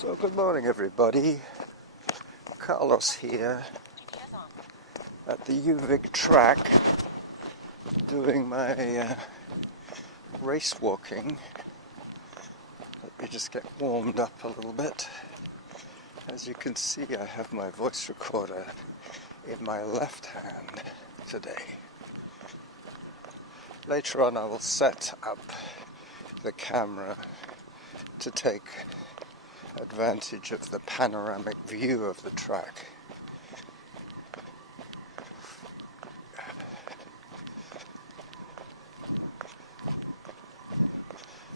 So good morning everybody, Carlos here at the UVic track doing my race walking. Let me just get warmed up a little bit. As you can see, I have my voice recorder in my left hand today. Later on I will set up the camera to take advantage of the panoramic view of the track.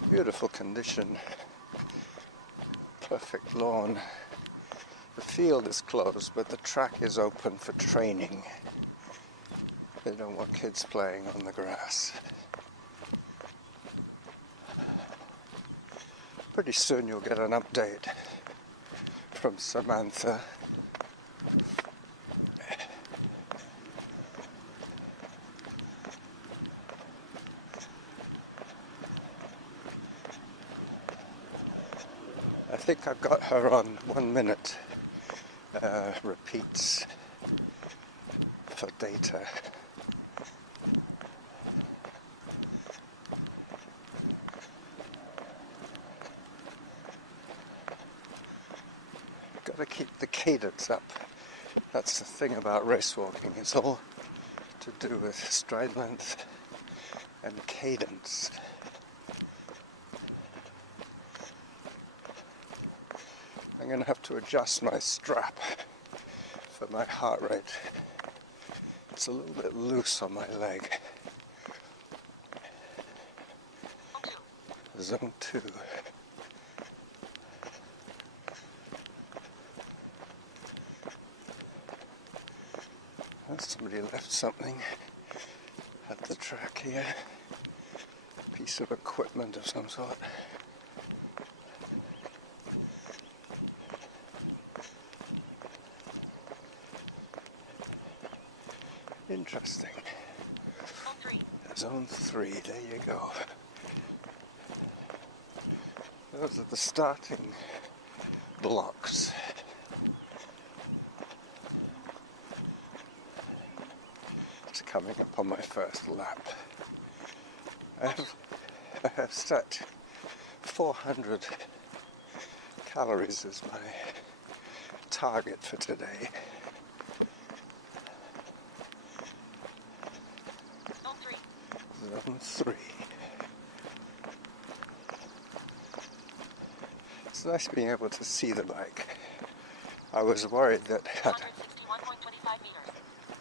Beautiful condition, perfect lawn. The field is closed, but the track is open for training. They don't want kids playing on the grass. Pretty soon you'll get an update from Samantha. I think I've got her on 1 minute repeats for data. Got to keep the cadence up. That's the thing about race walking. It's all to do with stride length and cadence. I'm going to have to adjust my strap for my heart rate. It's a little bit loose on my leg. Zone 2. Somebody left something at the track here. A piece of equipment of some sort. Interesting. Zone 3, there you go. Those are the starting blocks. It's coming up on my first lap. I have set 400 calories as my target for today. Zone 3. It's nice being able to see the bike. I was worried that 161.25 meters.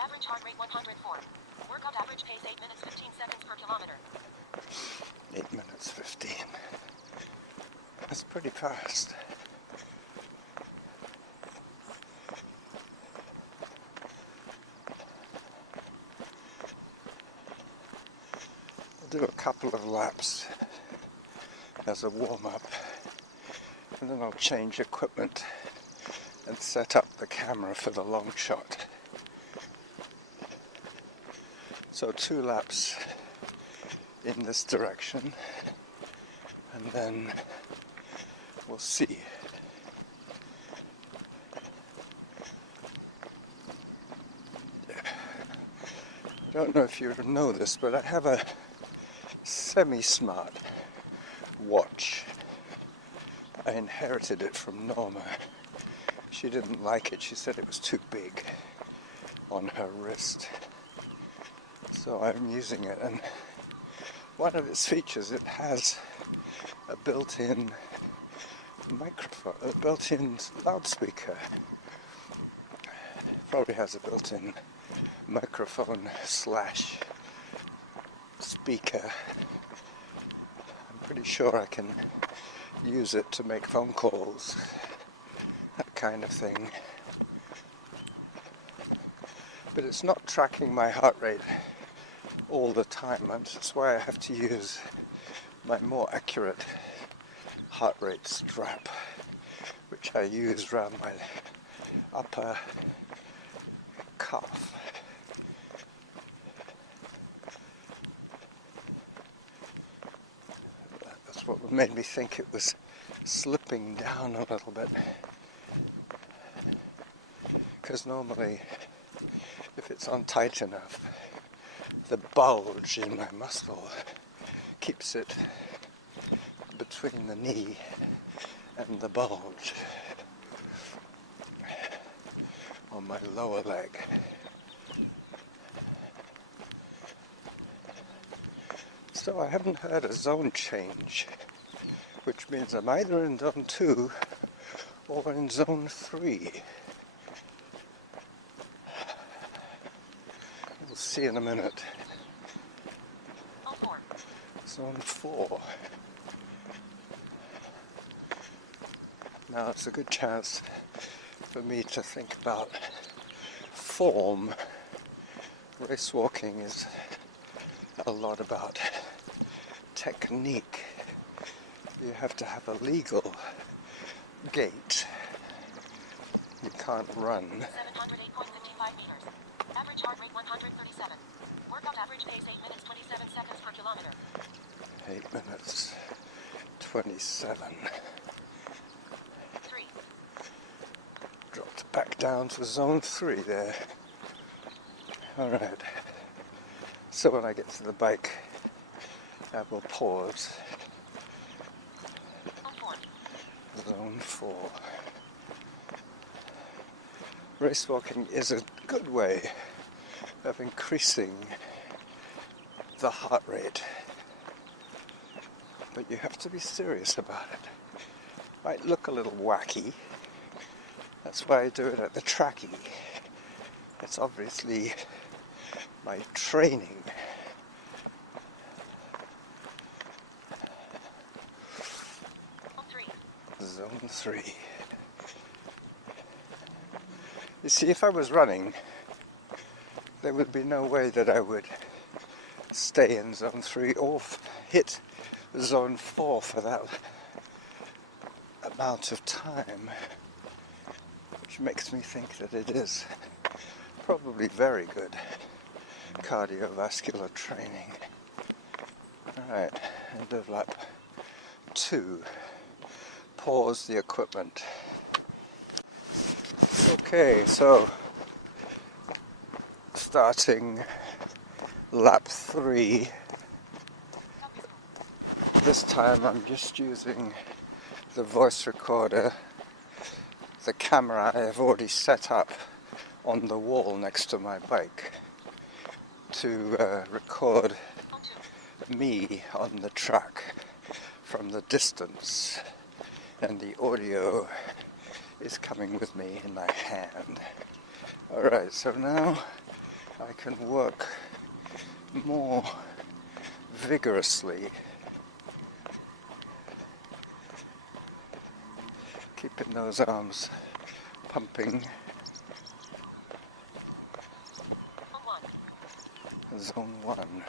Average heart rate 104. Workout average pace 8 minutes 15 seconds per kilometer. 8 minutes 15. That's pretty fast. I'll do a couple of laps as a warm-up, and then I'll change equipment and set up the camera for the long shot. So 2 laps in this direction, and then we'll see. I don't know if you know this, but I have a semi-smart watch. I inherited it from Norma. She didn't like it. She said it was too big on her wrist. So I'm using it, and one of its features, it has a built-in microphone, a built-in loudspeaker. Probably has a built-in microphone slash speaker. I'm pretty sure I can use it to make phone calls, that kind of thing. But it's not tracking my heart rate all the time. That's why I have to use my more accurate heart rate strap, which I use around my upper calf. That's what made me think it was slipping down a little bit, because normally if it's on tight enough, the bulge in my muscle keeps it between the knee and the bulge on my lower leg. So I haven't heard a zone change, which means I'm either in zone 2 or in zone 3. We'll see in a minute. Zone 4. Now it's a good chance for me to think about form. Race walking is a lot about technique. You have to have a legal gait. You can't run. 708.55 meters. Average heart rate 137. Workout average pace 8 minutes 27 seconds per kilometer. 8 minutes 27. 3. Dropped back down to zone 3 there. Alright. So when I get to the bike, I will pause. Zone 4. Race walking is a good way of increasing the heart rate, but you have to be serious about it. Might look a little wacky. That's why I do it at the trackie. It's obviously my training. Zone 3. You see, if I was running, there would be no way that I would stay in zone 3 or hit zone 4 for that amount of time, which makes me think that it is probably very good cardiovascular training. Alright, end of lap 2. Pause the equipment. Okay, so starting lap 3. This time I'm just using the voice recorder. The camera I have already set up on the wall next to my bike to record me on the track from the distance, and the audio is coming with me in my hand. Alright, so now I can work more vigorously, keeping those arms pumping. Zone 1.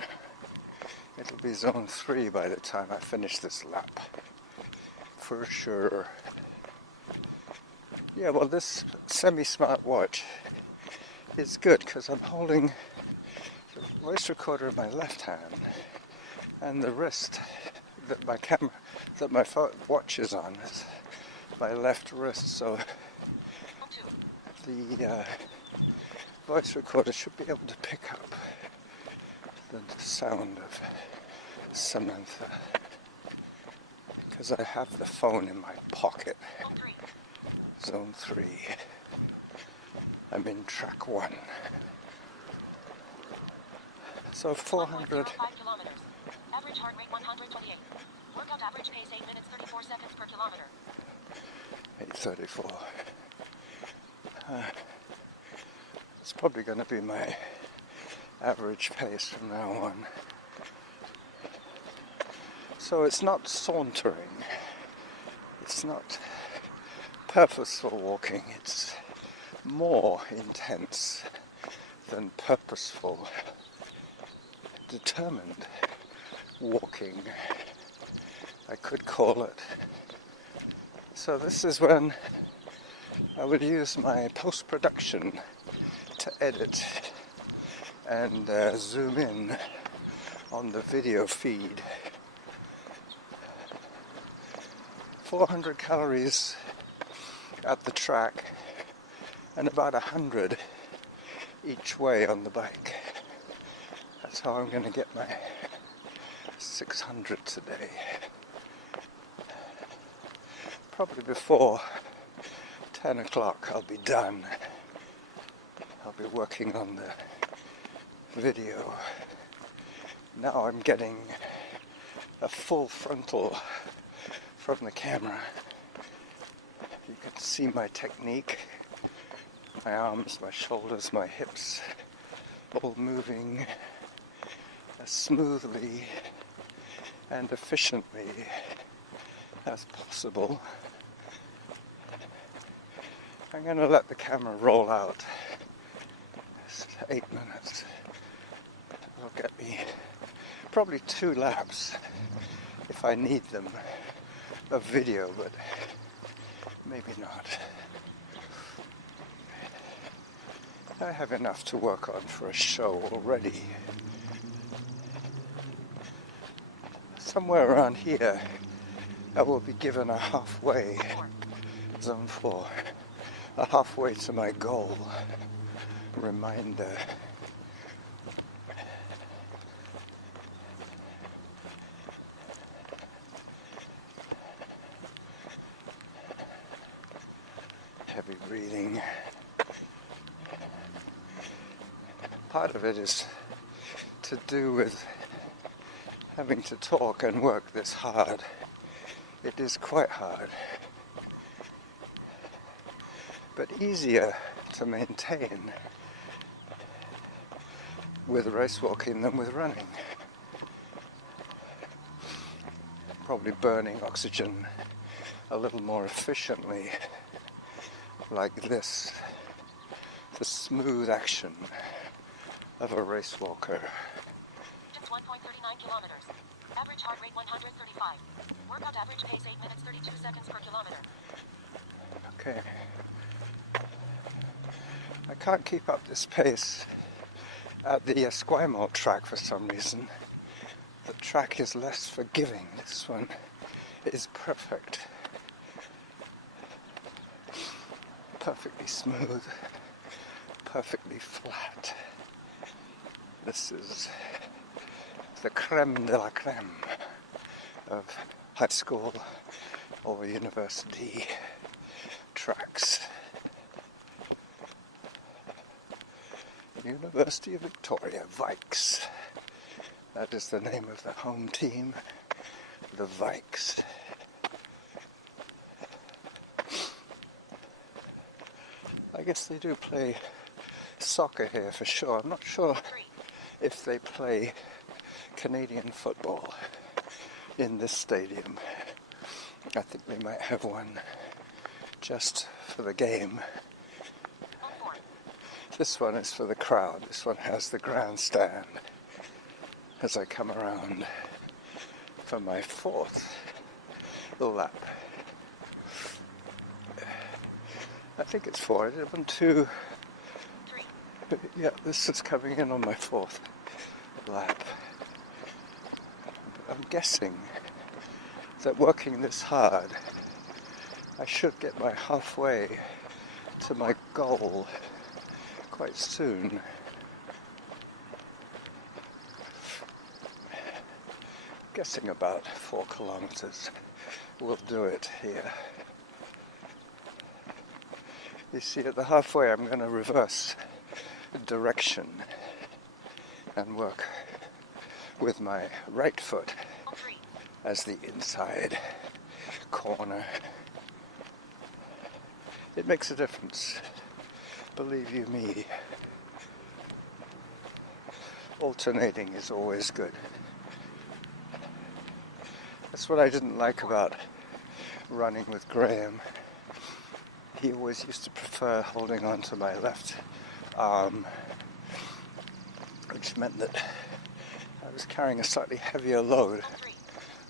It'll be zone 3 by the time I finish this lap, for sure. Yeah, well, this semi-smart watch is good because I'm holding the voice recorder in my left hand, and the wrist that my camera, that my watch is on, is my left wrist. So the voice recorder should be able to pick up the sound of Samantha, because I have the phone in my pocket. Zone 3. I'm in track 1. So 400. 5 kilometers. Average heart rate 128. Workout average pace 8 minutes 34 seconds per kilometer. 8:34. It's probably going to be my average pace from now on. So it's not sauntering. It's not purposeful walking. It's more intense than purposeful, determined walking, I could call it. So this is when I would use my post-production to edit and zoom in on the video feed 400 calories at the track and about 100 each way on the bike. That's how I'm going to get my 600 today. Probably before 10 o'clock I'll be done. I'll be working on the video. Now I'm getting a full frontal from the camera. You can see my technique, my arms, my shoulders, my hips, all moving as smoothly and efficiently as possible. I'm going to let the camera roll out. It's 8 minutes. It'll get me probably 2 laps if I need them of video, but maybe not. I have enough to work on for a show already. Somewhere around here I will be given a halfway, zone 4, a halfway to my goal reminder. Heavy breathing. Part of it is to do with having to talk and work this hard. It is quite hard, but easier to maintain with race walking than with running. Probably burning oxygen a little more efficiently like this, the smooth action of a race walker. Distance 1.39 kilometers. Average heart rate 135. Workout average pace 8 minutes 32 seconds per kilometer. Okay. I can't keep up this pace at the Esquimalt track for some reason. The track is less forgiving. This one is perfect. Perfectly smooth, perfectly flat. This is the creme de la creme of high school or university tracks. University of Victoria, Vikes. That is the name of the home team, the Vikes. I guess they do play soccer here for sure. I'm not sure if they play Canadian football in this stadium. I think they might have one just for the game. This one is for the crowd. This one has the grandstand as I come around for my 4th lap. I think it's 4. I did 1, 2. 3. Yeah, this is coming in on my 4th lap. I'm guessing that working this hard, I should get my halfway to my goal quite soon. Guessing about 4 kilometers will do it here. You see, at the halfway I'm going to reverse direction and work with my right foot as the inside corner. It makes a difference, believe you me. Alternating is always good. That's what I didn't like about running with Graham. He always used to prefer holding on to my left arm, which meant that I was carrying a slightly heavier load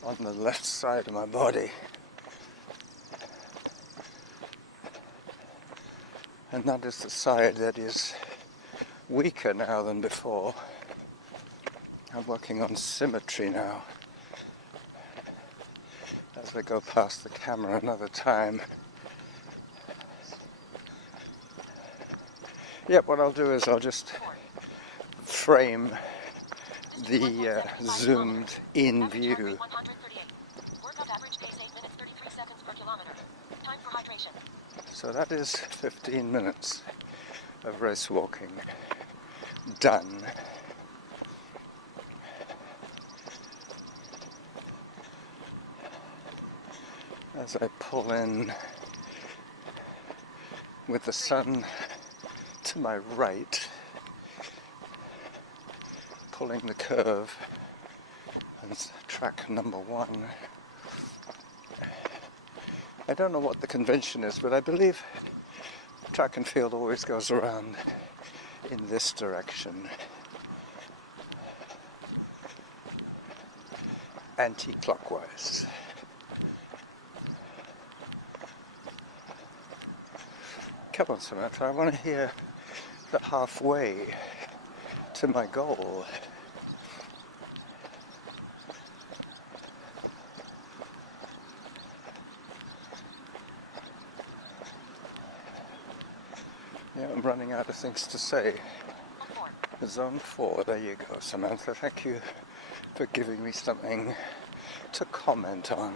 on the left side of my body. And that is the side that is weaker now than before. I'm working on symmetry now, as as I go past the camera another time. Yep, what I'll do is I'll just frame the zoomed in view. So that is 15 minutes of race walking done. As I pull in with the sun to my right, pulling the curve on track number 1. I don't know what the convention is, but I believe track and field always goes around in this direction, anti-clockwise. Come on, Samantha, I want to hear the halfway to my goal. Yeah, I'm running out of things to say. Zone 4, there you go, Samantha. Thank you for giving me something to comment on.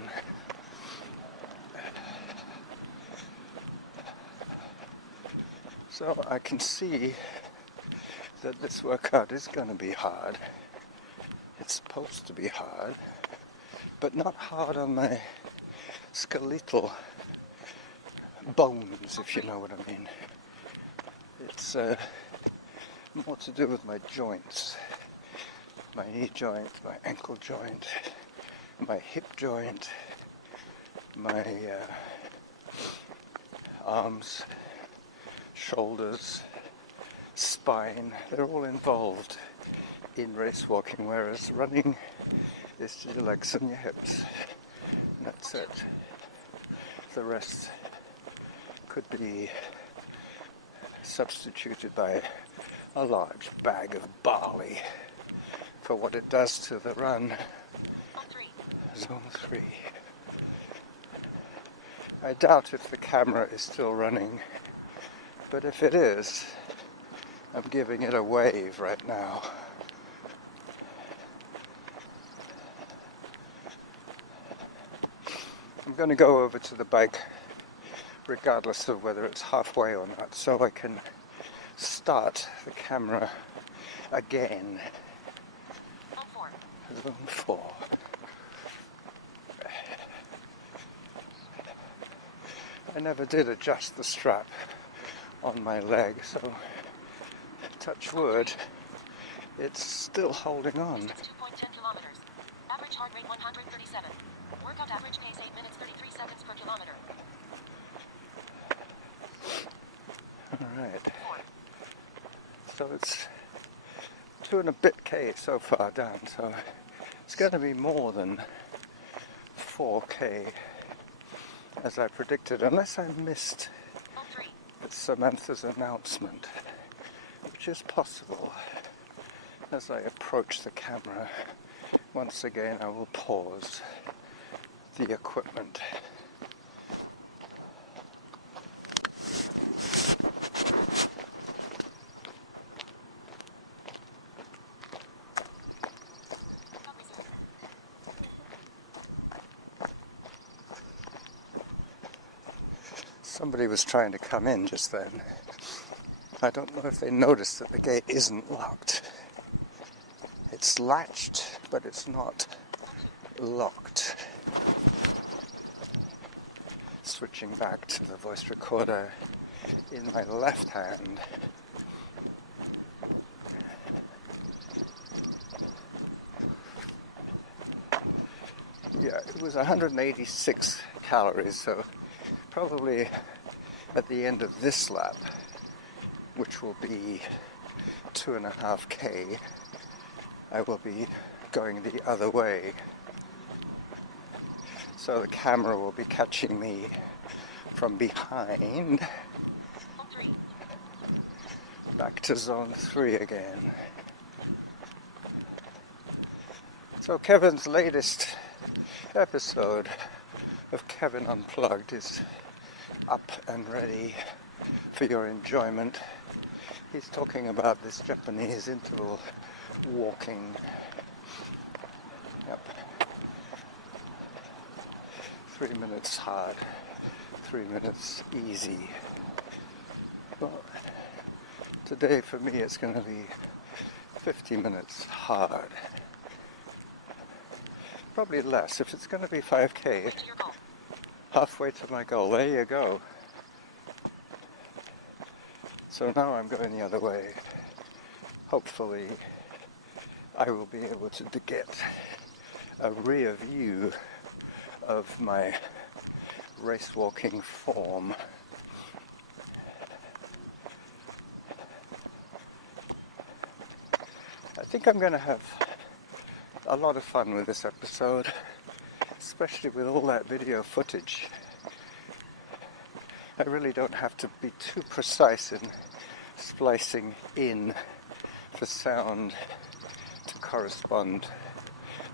So I can see that this workout is going to be hard. It's supposed to be hard, but not hard on my skeletal bones, if you know what I mean. It's more to do with my joints, my knee joint, my ankle joint, my hip joint, my arms, shoulders, spine. They're all involved in race walking, whereas running is your legs and your hips, and that's it. The rest could be substituted by a large bag of barley for what it does to the run. Zone 3. I doubt if the camera is still running, but if it is, I'm giving it a wave right now. I'm going to go over to the bike regardless of whether it's halfway or not, so I can start the camera again. Zone 4. I never did adjust the strap on my leg, so touch wood, it's still holding on. 2.10 kilometers. Average heart rate 137. Workout average pace 8 minutes 33 seconds per kilometer. Alright. So it's 2 and a bit K so far down, so it's going to be more than 4K as I predicted, unless I missed Samantha's announcement, which is possible. As I approach the camera, once again I will pause the equipment. Somebody was trying to come in just then. I don't know if they noticed that the gate isn't locked. It's latched, but it's not locked. Switching back to the voice recorder in my left hand. Yeah, it was 186 calories, so probably at the end of this lap, which will be 2.5K, I will be going the other way. So the camera will be catching me from behind. Back to zone 3 again. So Kevin's latest episode of Kevin Unplugged is up and ready for your enjoyment. He's talking about this Japanese interval walking. Yep. 3 minutes hard, 3 minutes easy. Well, today for me it's going to be 50 minutes hard. Probably less. If it's going to be 5k, halfway to my goal. There you go. So now I'm going the other way. Hopefully I will be able to get a rear view of my race walking form. I think I'm going to have a lot of fun with this episode, especially with all that video footage. I really don't have to be too precise in splicing in the sound to correspond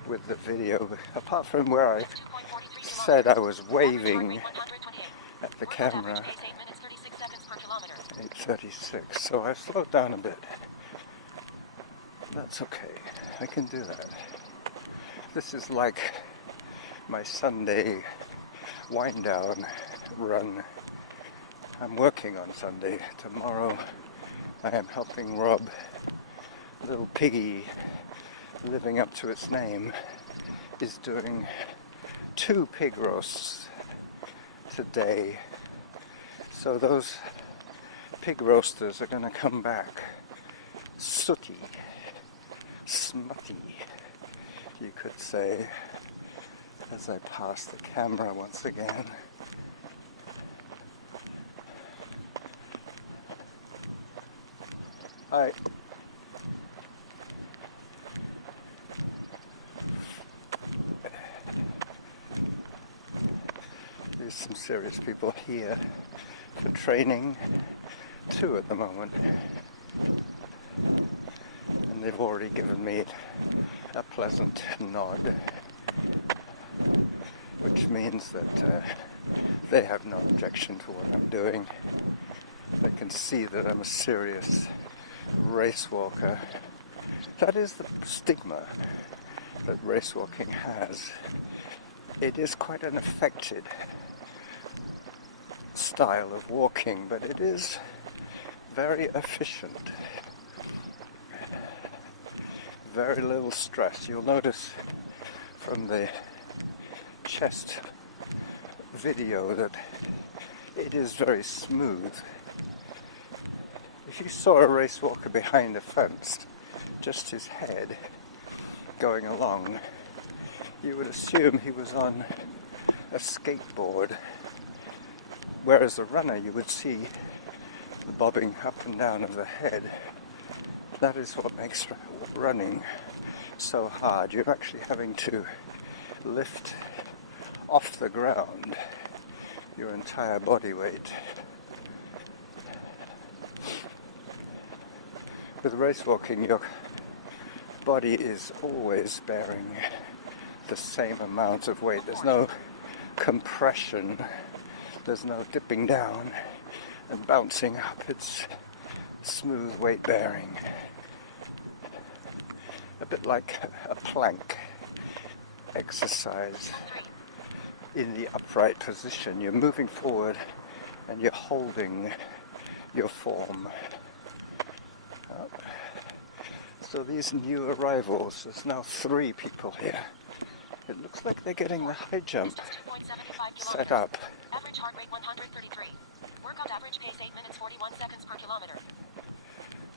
with the video, apart from where I said I was waving at the camera. 8:36, so I've slowed down a bit. That's okay, I can do that. This is like my Sunday wind down run. I'm working on Sunday. Tomorrow I am helping Rob, little piggy, living up to its name, is doing 2 pig roasts today. So those pig roasters are going to come back sooty, smutty, you could say, as I pass the camera once again. Hi. There's some serious people here for training, 2 at the moment, and they've already given me a pleasant nod, which means that they have no objection to what I'm doing. They can see that I'm a serious race walker. That is the stigma that race walking has. It is quite an affected style of walking, but it is very efficient. Very little stress. You'll notice from the chest video that it is very smooth. If you saw a race walker behind a fence, just his head going along, you would assume he was on a skateboard, whereas a runner you would see the bobbing up and down of the head. That is what makes running so hard. You're actually having to lift off the ground your entire body weight. With race walking, your body is always bearing the same amount of weight. There's no compression, there's no dipping down and bouncing up. It's smooth weight bearing. A bit like a plank exercise in the upright position. You're moving forward and you're holding your form. So these new arrivals, there's now 3 people here. It looks like they're getting the high jump set up. Average heart rate 133. Workout average pace 8 minutes 41 seconds per kilometer.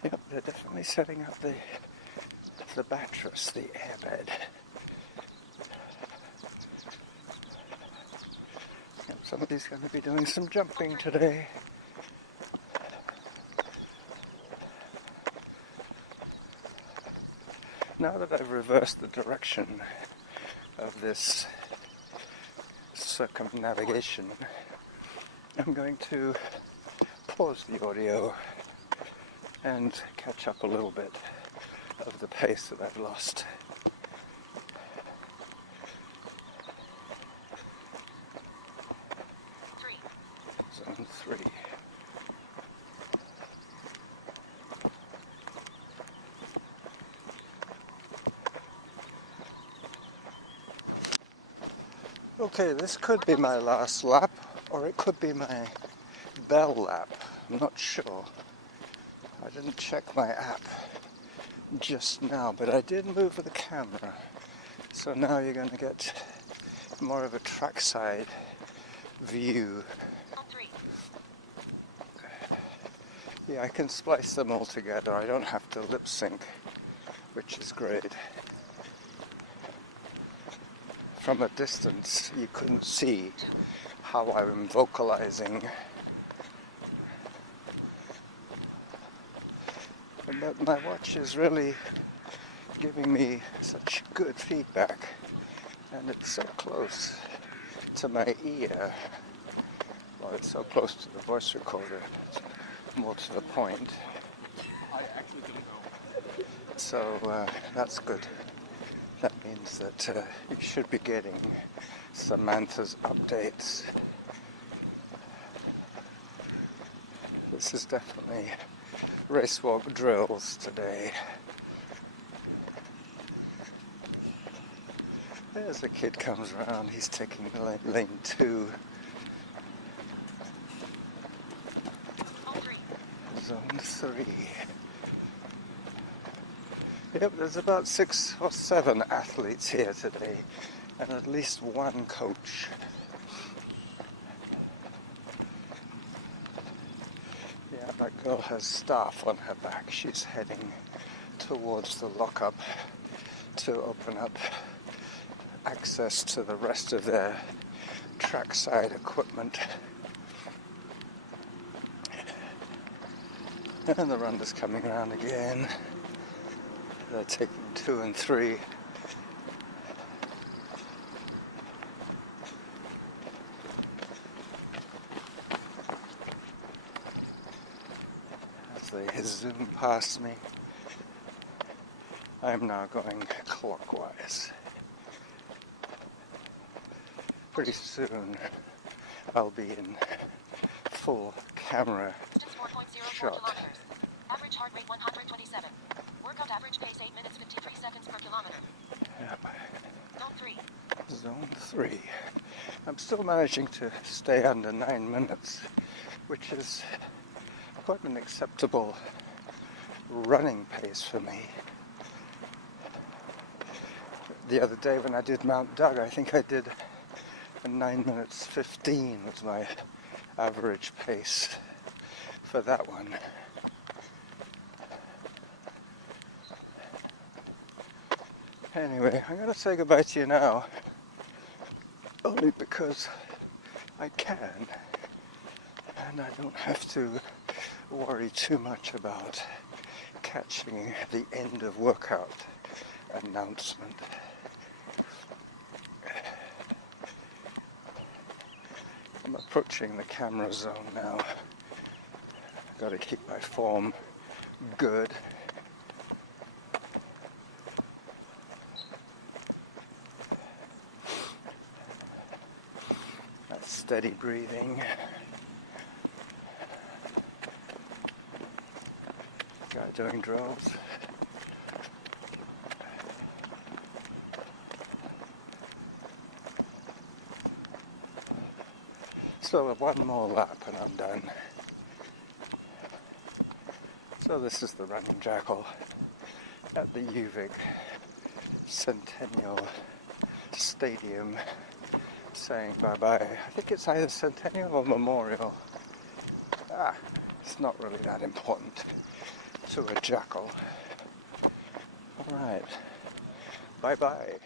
Yep, they're definitely setting up the mattress, the airbed. Yep, somebody's going to be doing some jumping today. Now that I've reversed the direction of this circumnavigation, I'm going to pause the audio and catch up a little bit of the pace that I've lost. Okay, this could be my last lap, or it could be my bell lap. I'm not sure. I didn't check my app just now, but I did move the camera. So now you're going to get more of a trackside view. Yeah, I can splice them all together. I don't have to lip sync, which is great. From a distance, you couldn't see how I'm vocalizing. But my watch is really giving me such good feedback, and it's so close to my ear. Well, it's so close to the voice recorder, it's more to the point. So that's good. That means that you should be getting Samantha's updates. This is definitely racewalk drills today. There's a kid comes around, he's taking lane 2. Zone 3. Yep, there's about 6 or 7 athletes here today, and at least one coach. Yeah, that girl has staff on her back. She's heading towards the lockup to open up access to the rest of their trackside equipment. And the runner's coming around again. They're taking 2 and 3. As they zoom past me, I'm now going clockwise. Pretty soon I'll be in full camera shot. Average heart rate 127. Workout average pace 8 minutes 53 seconds per kilometer. Yep. Zone 3. Zone 3. I'm still managing to stay under 9 minutes, which is quite an acceptable running pace for me. The other day when I did Mount Doug, I think I did 9 minutes 15 was my average pace for that one. Anyway, I'm going to say goodbye to you now, only because I can, and I don't have to worry too much about catching the end of workout announcement. I'm approaching the camera zone now. Got to keep my form good. That's steady breathing. Guy doing drills. So one more lap and I'm done. So this is the running Jackal at the UVic Centennial Stadium saying bye-bye. I think it's either Centennial or Memorial. It's not really that important to a Jackal. Alright, bye-bye.